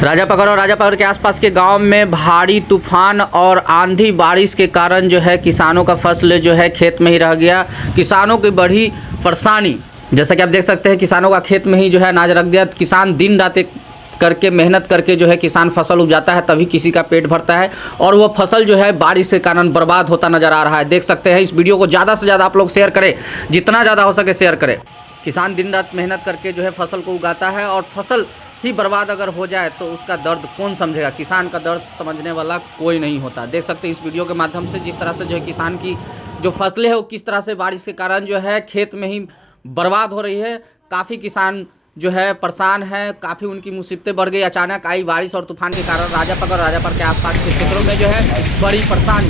राजापकर और राजापकर के आसपास के गांव में भारी तूफान और आंधी बारिश के कारण जो है किसानों का फसल जो है खेत में ही रह गया। किसानों की बड़ी परेशानी, जैसा कि आप देख सकते हैं, किसानों का खेत में ही जो है अनाज रख दिया। किसान दिन रात करके मेहनत करके जो है किसान फसल उपजाता है, तभी किसी का पेट भरता है, और वह फसल जो है बारिश के कारण बर्बाद होता नजर आ रहा है। देख सकते हैं, इस वीडियो को ज़्यादा से ज़्यादा आप लोग शेयर करें, जितना ज़्यादा हो सके शेयर करें। किसान दिन रात मेहनत करके जो है फसल को उगाता है, और फसल ही बर्बाद अगर हो जाए तो उसका दर्द कौन समझेगा। किसान का दर्द समझने वाला कोई नहीं होता। देख सकते हैं इस वीडियो के माध्यम से जिस तरह से जो है किसान की जो फसलें है वो किस तरह से बारिश के कारण जो है खेत में ही बर्बाद हो रही है। काफ़ी किसान जो है परेशान है, काफ़ी उनकी मुसीबतें बढ़ गई। अचानक आई बारिश और तूफान के कारण राजापकर के आसपास के क्षेत्रों में जो है बड़ी परेशानी।